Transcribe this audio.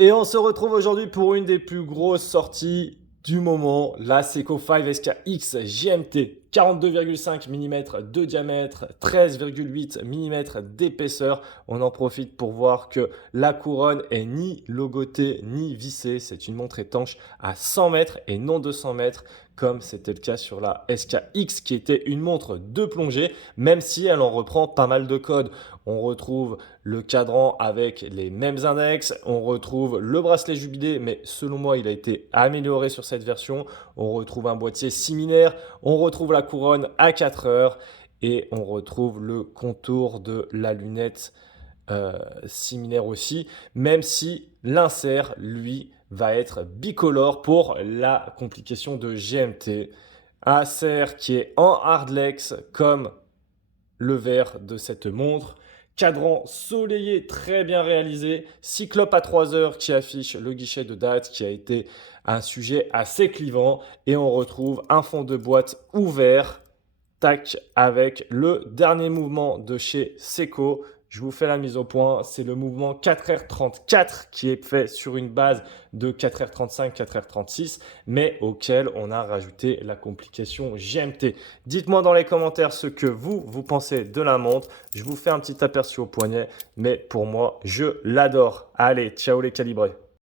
Et on se retrouve aujourd'hui pour une des plus grosses sorties du moment, la Seiko 5 SKX GMT. 42,5 mm de diamètre, 13,8 mm d'épaisseur. On en profite pour voir que la couronne est ni logotée ni vissée. C'est une montre étanche à 100 mètres et non 200 mètres comme c'était le cas sur la SKX qui était une montre de plongée, même si elle en reprend pas mal de codes. On retrouve le cadran avec les mêmes index, on retrouve le bracelet jubilé, mais selon moi il a été amélioré sur cette version. On retrouve un boîtier similaire, on retrouve la couronne à 4 heures et on retrouve le contour de la lunette similaire aussi, même si l'insert, lui, va être bicolore pour la complication de GMT. Un insert qui est en hardlex comme le verre de cette montre. Cadran soleillé très bien réalisé. Cyclope à 3 heures qui affiche le guichet de date qui a été un sujet assez clivant. Et on retrouve un fond de boîte ouvert. Tac, avec le dernier mouvement de chez Seiko. Je vous fais la mise au point. C'est le mouvement 4h34 qui est fait sur une base de 4h35, 4h36, mais auquel on a rajouté la complication GMT. Dites-moi dans les commentaires ce que vous pensez de la montre. Je vous fais un petit aperçu au poignet, mais pour moi, je l'adore. Allez, ciao les calibrés.